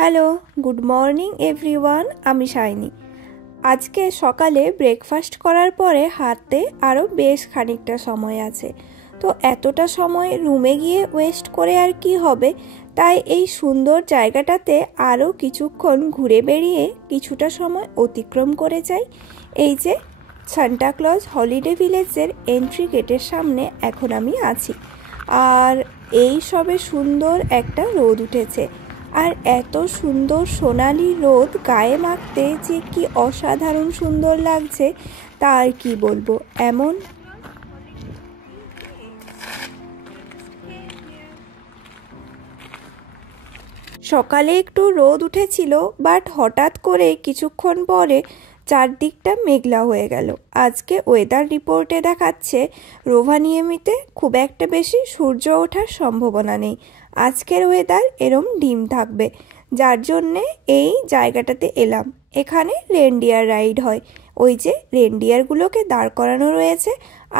Hello, good morning everyone. আমি shiny. আজকে সকালে ব্রেকফাস্ট করার পরে হাতে আরও বেশ খানিকটা সময় আছে, তো এতটা সময় রুমে গিয়ে ওয়েস্ট করে আর কি হবে, তাই এই সুন্দর জায়গাটাতে আরও কিছুক্ষণ ঘুরে বেড়িয়ে কিছুটা সময় অতিক্রম করে যাই। এই যে সান্টাক্লজ হলিডে ভিলেজের এন্ট্রি গেটের সামনে এখন আমি আছি, আর এই সবে সুন্দর একটা রোদ উঠেছে, আর এত সুন্দর সোনালি রোদ গায়ে মাখতে যে কি অসাধারণ সুন্দর লাগছে তা আর কি বলবো। এমন সকালে একটু রোদ উঠেছিল, বাট হঠাৎ করে কিছুক্ষণ পরে চারদিকটা মেঘলা হয়ে গেল। আজকে ওয়েদার রিপোর্টে দেখাচ্ছে রোভানিয়েমিতে খুব একটা বেশি সূর্য ওঠার সম্ভাবনা নেই। আজকের ওয়েদার এরম ডিম থাকবে, যার জন্যে এই জায়গাটাতে এলাম। এখানে রেনডিয়ার রাইড হয়, ওই যে রেনডিয়ারগুলোকে দাঁড় করানো রয়েছে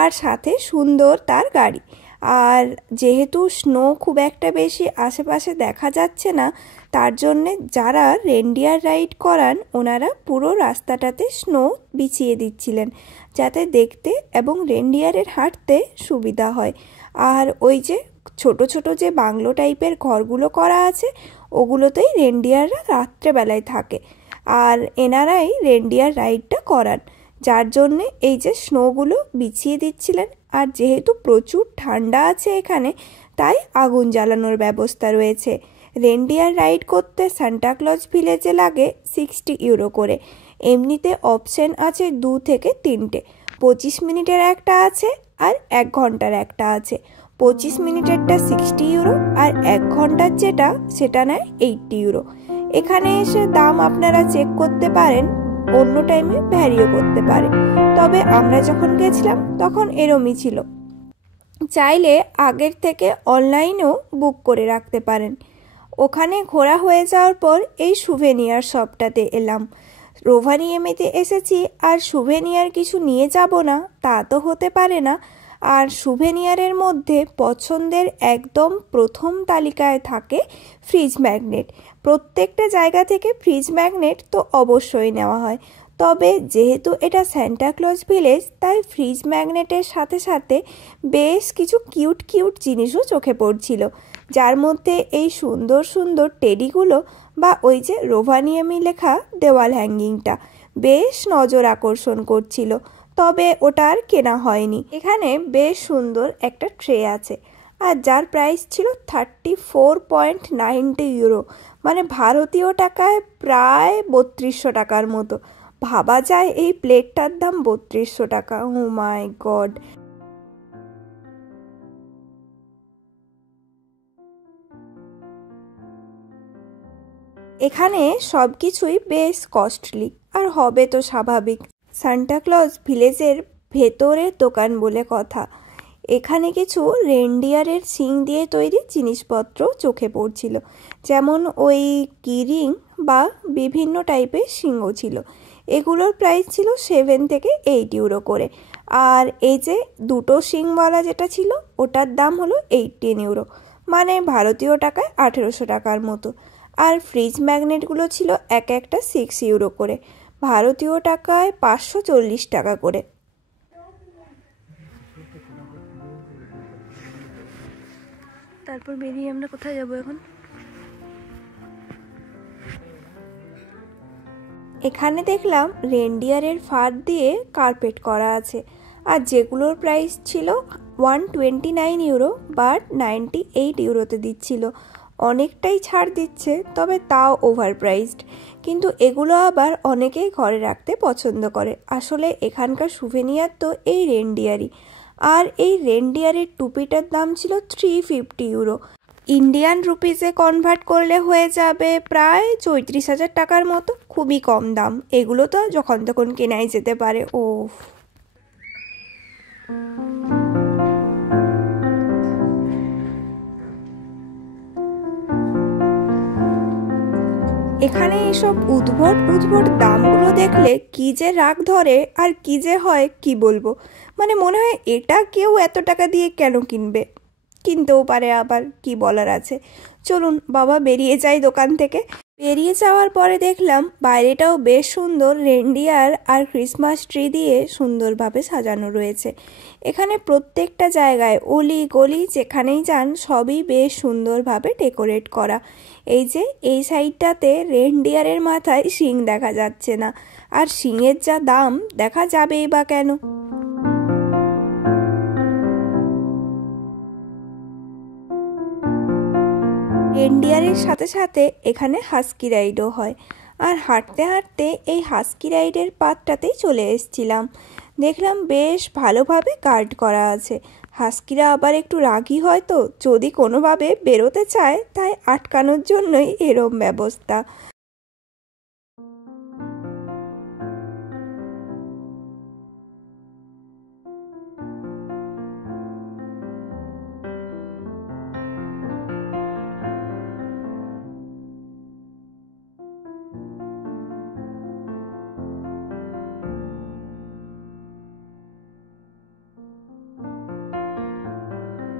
আর সাথে সুন্দর তার গাড়ি। আর যেহেতু স্নো খুব একটা বেশি আশেপাশে দেখা যাচ্ছে না, তার জন্যে যারা রেনডিয়ার রাইড করান ওনারা পুরো রাস্তাটাতে স্নো বিছিয়ে দিচ্ছিলেন, যাতে দেখতে এবং রেনডিয়ারের হাঁটতে সুবিধা হয়। আর ওই যে ছোট ছোট যে বাংলো টাইপের ঘরগুলো করা আছে, ওগুলোতেই রেনডিয়াররা রাত্রেবেলায় থাকে, আর এনারাই রেনডিয়ার রাইডটা করান, যার জন্যে এই যে স্নোগুলো বিছিয়ে দিচ্ছিলেন। আর যেহেতু প্রচুর ঠান্ডা আছে এখানে, তাই আগুন জ্বালানোর ব্যবস্থা রয়েছে। রেনডিয়ার রাইড করতে সান্টাক্লজ ভিলেজে লাগে 60 ইউরো করে। এমনিতে অপশন আছে 2 থেকে 3টে, 25 মিনিটের একটা আছে আর 1 ঘন্টার একটা আছে। 25 মিনিটেরটা 60 ইউরো আর 1 ঘন্টার যেটা সেটা নেয় 80 ইউরো। এখানে এসে দাম আপনারা চেক করতে পারেন, অন্য টাইমে ভ্যারিও করতে পারে, তবে আমরা যখন গেছিলাম তখন এরমই ছিল। চাইলে আগের থেকে অনলাইনেও বুক করে রাখতে পারেন। ওখানে ঘোরা হয়ে যাওয়ার পর এই সুভেনিয়ার শপটাতে এলাম। রোভানিয়েমিতে এসেছি আর সুভেনিয়ার কিছু নিয়ে যাব না তা তো হতে পারে না। আর সুভেনিয়ারের মধ্যে পছন্দের একদম প্রথম তালিকায় থাকে ফ্রিজ ম্যাগনেট। প্রত্যেকটা জায়গা থেকে ফ্রিজ ম্যাগনেট তো অবশ্যই নেওয়া হয়, তবে যেহেতু এটা সান্টাক্লজ ভিলেজ, তাই ফ্রিজ ম্যাগনেটের সাথে সাথে বেশ কিছু কিউট কিউট জিনিসও চোখে পড়ছিল, যার মধ্যে এই সুন্দর সুন্দর টেডিগুলো বা ওই যে রোভানিয়েমি লেখা দেওয়াল হ্যাঙ্গিংটা বেশ নজর আকর্ষণ করছিল, তবে ওটা আর কেনা হয়নি। এখানে বেশ সুন্দর একটা ট্রে আছে, আর যার প্রাইস ছিল 34.90 ইউরো, মানে ভারতীয় টাকায় প্রায় 3200 টাকার মতো। ভাবা যায় এই প্লেটটার দাম 3200 টাকা। ও মাই গড। এখানে সব কিছুই বেশ কস্টলি, আর হবে তো স্বাভাবিক, সান্টাক্লজ ভিলেজের ভেতরের দোকান বলে কথা। এখানে কিছু রেনডিয়ারের শিং দিয়ে তৈরি জিনিসপত্র চোখে পড়ছিল, যেমন ওই কিরিং বা বিভিন্ন টাইপের শিংও ছিল। এগুলোর প্রাইস ছিল 7 থেকে 8 ইউরো করে। আর এই যে দুটো শিংওয়ালা যেটা ছিল ওটার দাম হলো 18 ইউরো, মানে ভারতীয় টাকায় 1800 টাকার মতো। আর ফ্রিজ ম্যাগনেটগুলো ছিল এক একটা 6 ইউরো করে, ভারতীয় টাকায় 540 টাকা করে। তারপর বেরিয়ে আমরা কোথায় যাব এখন? এখানে দেখলাম রেনডিয়ারের ফার দিয়ে কার্পেট করা আছে, আর যেগুলোর প্রাইস ছিল 129 ইউরো বাট 98 ইউরোতে দিচ্ছিল। অনেকটাই ছাড় দিচ্ছে, তবে তাও ওভার প্রাইসড। কিন্তু এগুলো আবার অনেকেই ঘরে রাখতে পছন্দ করে। আসলে এখানকার সুভেনিয়ার তো এই রেনডিয়ারই। আর এই রেনডিয়ারের টুপিটার দাম ছিল 350 ইউরো। ইন্ডিয়ান রুপিসে কনভার্ট করলে হয়ে যাবে প্রায় 34,000 টাকার মতো। খুবই কম দাম, এগুলো তো যখন তখন কেনাই যেতে পারে। ও এখানে এসব উদ্ভট উদ্ভট দামগুলো দেখলে কি যে রাগ ধরে আর কি যে হয় কি বলবো। মানে মনে হয় এটা কেউ এত টাকা দিয়ে কেন কিনবে, কিনতেও পারে, আবার কি বলার আছে। চলুন বাবা বেরিয়ে যাই দোকান থেকে। পেরিয়ে যাওয়ার পরে দেখলাম বাইরেটাও বেশ সুন্দর, রেনডিয়ার আর ক্রিসমাস ট্রি দিয়ে সুন্দরভাবে সাজানো রয়েছে। এখানে প্রত্যেকটা জায়গায় অলি গলি যেখানেই যান সবই বেশ সুন্দরভাবে ডেকোরেট করা। এই যে এই সাইডটাতে রেনডিয়ারের মাথায় শিং দেখা যাচ্ছে না, আর শিংয়ের যা দাম দেখা যাবেই বা কেন। রেনডিয়ারের সাথে সাথে এখানে হাস্কি রাইডও হয়, আর হাঁটতে হাঁটতে এই হাস্কি রাইডের পাতটাতেই চলে এসেছিলাম। দেখলাম বেশ ভালোভাবে গার্ড করা আছে। হাস্কিরা আবার একটু রাগী হয়, তো যদি কোনোভাবে বেরোতে চায় তাই আটকানোর জন্যই এরম ব্যবস্থা।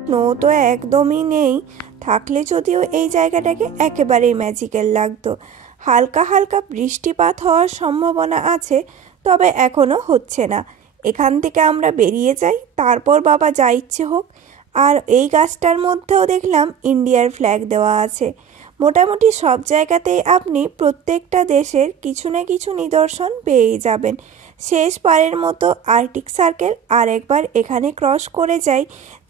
স্নো তো একদমই নেই, থাকলে যদিও এই জায়গাটাকে একেবারেই ম্যাজিক্যাল লাগতো। হালকা হালকা বৃষ্টিপাত হওয়ার সম্ভাবনা আছে, তবে এখনও হচ্ছে না। এখান থেকে আমরা বেরিয়ে যাই, তারপর বাবা যা ইচ্ছে হোক। আর এই গাছটার মধ্যেও দেখলাম ইন্ডিয়ার ফ্ল্যাগ দেওয়া আছে। মোটামুটি সব জায়গাতেই আপনি প্রত্যেকটা দেশের কিছু না কিছু নিদর্শন পেয়েই যাবেন। শেষবারের মতো আর্কটিক সার্কেল আর একবার এখানে ক্রস করে যাই,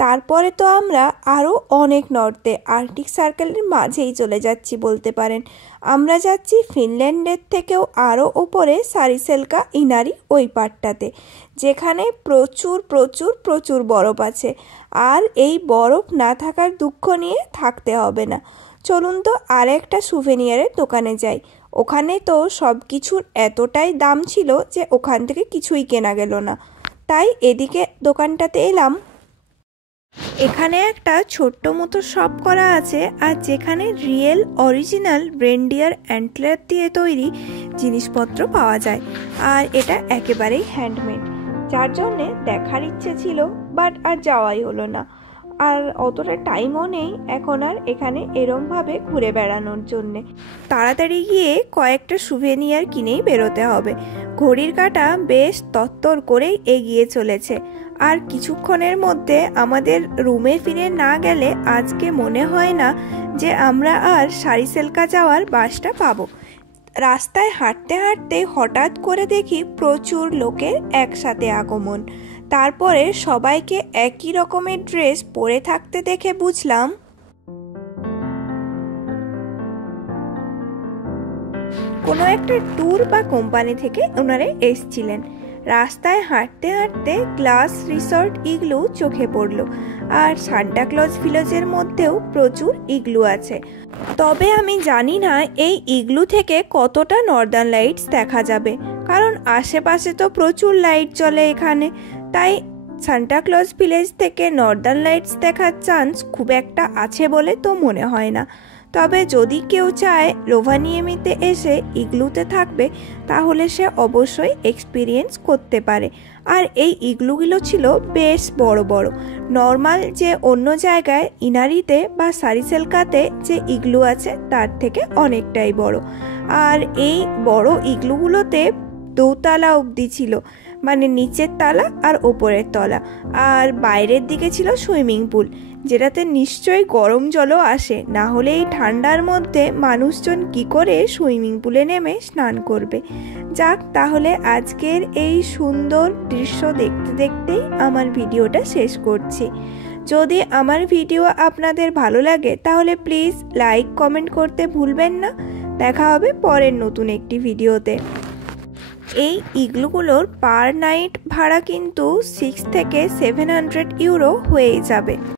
তারপরে তো আমরা আরও অনেক নর্থে আর্কটিক সার্কেলের মাঝেই চলে যাচ্ছি বলতে পারেন। আমরা যাচ্ছি ফিনল্যান্ডের থেকেও আরও ওপরে সারিসেলকা ইনারি ওই পাটটাতে, যেখানে প্রচুর প্রচুর প্রচুর বরফ আছে। আর এই বরফ না থাকার দুঃখ নিয়ে থাকতে হবে না। চলুন তো আর একটা সুভেনিয়ারের দোকানে যাই। ওখানে তো সব কিছুর এতটাই দাম ছিল যে ওখান থেকে কিছুই কেনা গেল না, তাই এদিকে দোকানটাতে এলাম। এখানে একটা ছোট্ট মতো শপ করা আছে, আর যেখানে রিয়েল অরিজিনাল রেনডিয়ার অ্যান্টলার দিয়ে তৈরি জিনিসপত্র পাওয়া যায়, আর এটা একেবারেই হ্যান্ডমেড, যার জন্যে দেখার ইচ্ছে ছিল, বাট আর যাওয়াই হলো না। আর অতটা টাইমও নেই এখন আর এখানে এরমভাবে ঘুরে বেড়ানোর জন্যে। তাড়াতাড়ি গিয়ে কয়েকটা সুভেনিয়ার কিনেই বেরোতে হবে। ঘড়ির কাঁটা বেশ তত্তর করেই এগিয়ে চলেছে, আর কিছুক্ষণের মধ্যে আমাদের রুমে ফিরে না গেলে আজকে মনে হয় না যে আমরা আর সারিসেলকা যাওয়ার বাসটা পাবো। রাস্তায় হাঁটতে হাঁটতে হঠাৎ করে দেখি প্রচুর লোকের একসাথে আগমন। তারপরে সবাইকে একই রকমের ড্রেস পরে থাকতে দেখে বুঝলাম কোনো একটা ট্যুর বা কোম্পানি থেকে ওনারা এসছিলেন। রাস্তায় হাঁটতে হাঁটতে গ্লাস রিসর্ট ইগলু চোখে পড়লো, আর সান্টা ক্লজ ভিলেজের মধ্যেও প্রচুর ইগলু আছে। তবে আমি জানি না এই ইগলু থেকে কতটা নর্দার্ন লাইটস দেখা যাবে, কারণ আশেপাশে তো প্রচুর লাইট জ্বলে এখানে। তাই সান্টা ক্লজ ভিলেজ থেকে নর্দার্ন লাইটস দেখার চান্স খুব একটা আছে বলে তো মনে হয় না। তবে যদি কেউ চায় রোভানিয়েমিতে এসে ইগলুতে থাকবে, তাহলে সে অবশ্যই এক্সপিরিয়েন্স করতে পারে। আর এই ইগলুগুলো ছিল বেশ বড় বড়। নর্মাল যে অন্য জায়গায় ইনারিতে বা সারিসেলকাতে যে ইগলু আছে তার থেকে অনেকটাই বড়। আর এই বড় ইগলুগুলোতে দোতলা অবধি ছিল, মানে নিচের তলা আর ওপরের তলা। আর বাইরের দিকে ছিল সুইমিং পুল, যেটাতে নিশ্চয়ই গরম জলও আসে, না হলে এই ঠান্ডার মধ্যে মানুষজন কি করে সুইমিং পুলে নেমে স্নান করবে। যাক, তাহলে আজকের এই সুন্দর দৃশ্য দেখতে দেখতেই আমার ভিডিওটা শেষ করছি। যদি আমার ভিডিও আপনাদের ভালো লাগে তাহলে প্লিজ লাইক কমেন্ট করতে ভুলবেন না। দেখা হবে পরের নতুন একটি ভিডিওতে। এই ইগলুগুলোর পার নাইট ভাড়া কিন্তু 6 থেকে 700 ইউরো হয়েই যাবে।